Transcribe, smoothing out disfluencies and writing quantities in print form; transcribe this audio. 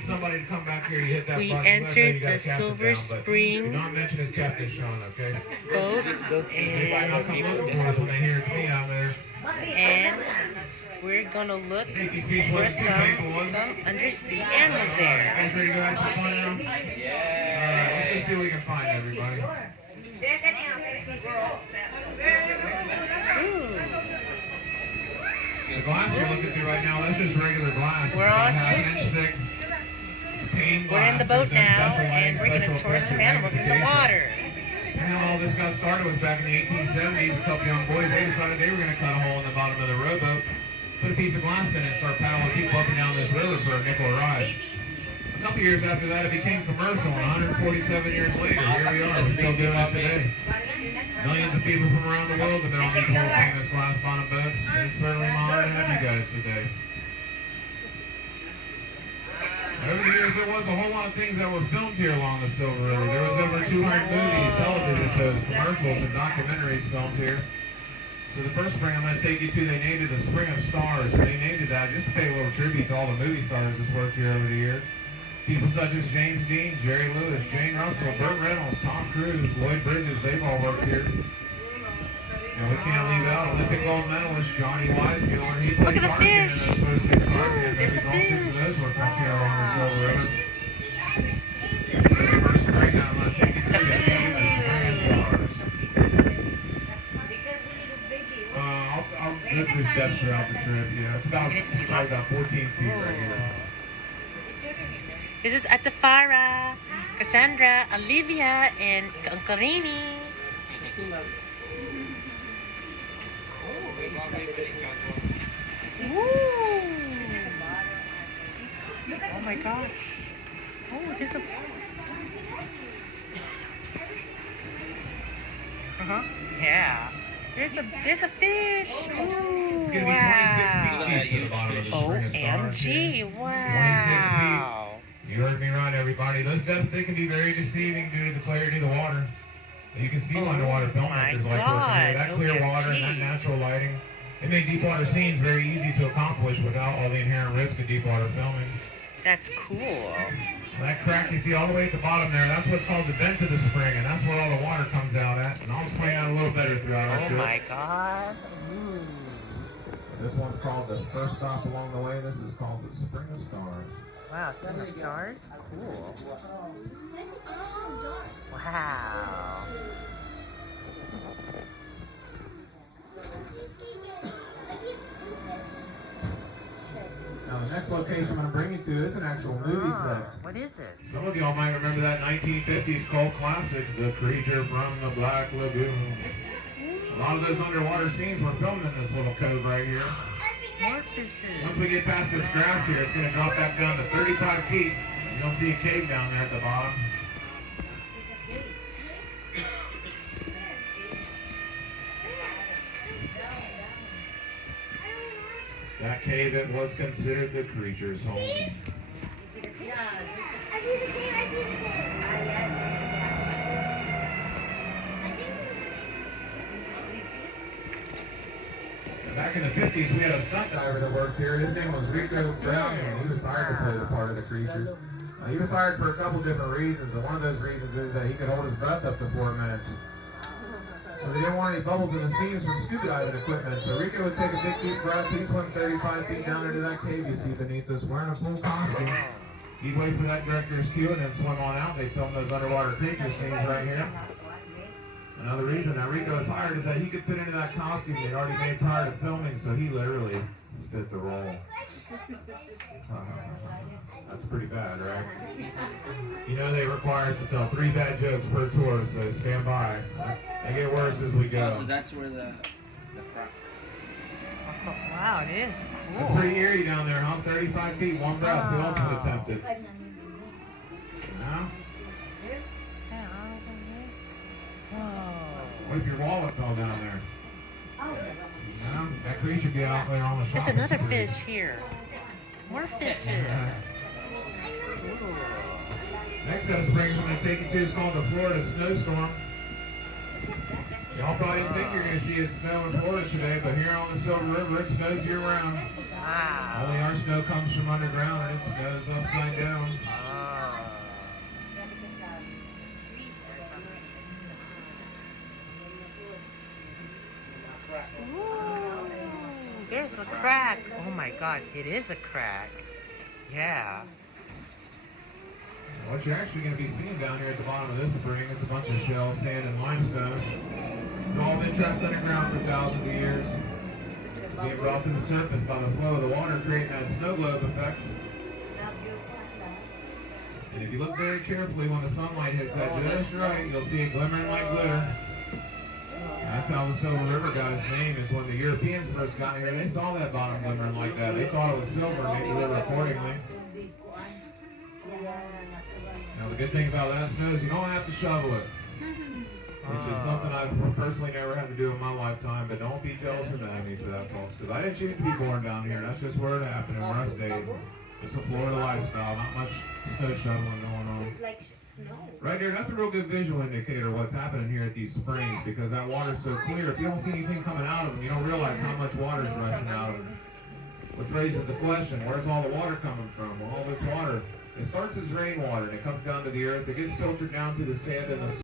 Somebody to come back here, you hit that We button. entered the Silver Spring do not mention his captain, Sean, okay? boat, Anybody not come looking for us when they hear it's me out there. and we're gonna look Safety speech for wasn't too painful, was it? some undersea animals there. Guys ready to go have some fun now? Alright, let's go see what we can find, everybody. Ooh. The glass you're looking through right now, that's just regular glass. It's We're about on- half an inch thick. It's pane We're in the glass. boat There's no now, special lighting, and we're gonna special tour effects some or animals in the magnification. water. And how all this got started was back in the 1870s. A couple young boys, they decided they were going to cut a hole in the bottom of the rowboat, put a piece of glass in it, and start paddling people up and down this river for a nickel a ride. A couple years after that, it became commercial, and 147 years later, here we are. We're still doing it today. Millions of people from around the world have been on these world famous glass bottom boats, and it's certainly my honor to have you guys today. Over the years, there was a whole lot of things that were filmed here along the Silver River. There was over 200 movies, television shows, commercials, and documentaries filmed here. So the first spring I'm going to take you to, they named it the Spring of Stars, and they named it that just to pay a little tribute to all the movie stars that's worked here over the years. People such as James Dean, Jerry Lewis, Jane Russell, Burt Reynolds, Tom Cruise, Lloyd Bridges, they've all worked here. And we can't leave out Olympic gold medalist Johnny Weissmuller. He played Tarzan in those first 6 Tarzan movies. All 6 of those were filmed here along the Silver River. The first spring I'm going to take you to, they named it the Spring of Stars. I'll go through depths throughout the trip. Yeah, it's probably about 14 feet right here. This is Atafara, Cassandra, Olivia, and Karini. Ooh. Oh my gosh. Oh, there's a... Uh-huh. Yeah. There's a fish. Ooh, It's going to be 26 wow. feet to the bottom of the Spring of Stars. here. OMG. Wow. 26 feet. You heard me right, everybody. Those depths, they can be very deceiving due to the clarity of the water. You can see underwater filmmakers like working here. That clear water and that natural lighting. It made deep water scenes very easy to accomplish without all the inherent risk of deep water filming. That's cool. That crack you see all the way at the bottom there, that's what's called the vent of the spring, and that's where all the water comes out at. And I'll explain that a little better throughout our trip. Oh my god. Ooh. This one's called the first stop along the way. This is called the Spring of Stars. Wow, Spring of Stars? Cool. Wow. Now the next location I'm going to bring you to is an actual movie set. What is it? Some of y'all might remember that 1950s cult classic, The Creature from the Black Lagoon. A lot of those underwater scenes were filmed in this little cove right here. More fishes. Once we get past this grass here, it's going to drop back down to 35 feet. And you'll see a cave down there at the bottom. That cave, it was considered the creature's home. I see the cave, I see the cave. Back in the 50s, we had a stunt diver that worked here. His name was Rico Brown, and he was hired to play the part of the creature. He was hired for a couple different reasons, and one of those reasons is that he could hold his breath up to 4 minutes. So they didn't want any bubbles in the scenes from scuba diving equipment, so Rico would take a big deep breath. He'd swim 35 feet down into that cave you see beneath us, wearing a full costume. He'd wait for that director's cue and then swim on out. They filmed those underwater creature scenes right here. Another reason that Rico was hired is that he could fit into that costume they'd already made prior to filming, so he literally fit the role. That's pretty bad, right? You know they require us to tell 3 bad jokes per tour, so stand by. They get worse as we go. So that's where the Oh, wow, it is cool. That's pretty eerie down there, huh? 35 feet, one breath. Who else would attempt it? No? What if your wallet fell down there? No? That creature be out there on the shop. There's another fish here. More fishes. Next set of springs I'm going to take you to is called the Florida Snowstorm. Y'all probably didn't think you're going to see it snow in Florida today, but here on the Silver River, it snows year round. Wow. Only our snow comes from underground and it snows upside down. Oh. Yeah, because trees Ooh, there's a crack. Oh my god, it is a crack. Yeah. What you're actually going to be seeing down here at the bottom of this spring is a bunch of shell, sand, and limestone. It's all been trapped underground for thousands of years. It's being brought to the surface by the flow of the water, creating that snow globe effect. And if you look very carefully when the sunlight hits that just right, you'll see it glimmering like glitter. That's how the Silver River got its name, is when the Europeans first got here, they saw that bottom glimmering like that. They thought it was silver and made the river accordingly. Now the good thing about that snow is you don't have to shovel it, which is something I've personally never had to do in my lifetime, but don't be jealous or mad at me for that, folks, because I didn't choose to be born down here. That's just where it happened and where I stayed. It's a Florida lifestyle, not much snow shoveling going on. It's like snow. Right there, that's a real good visual indicator of what's happening here at these springs, because that water's so clear. If you don't see anything coming out of them, you don't realize how much water's rushing out of them. Which raises the question, where's all the water coming from? Well, all this water, it starts as rainwater and it comes down to the earth. It gets filtered down through the sand and the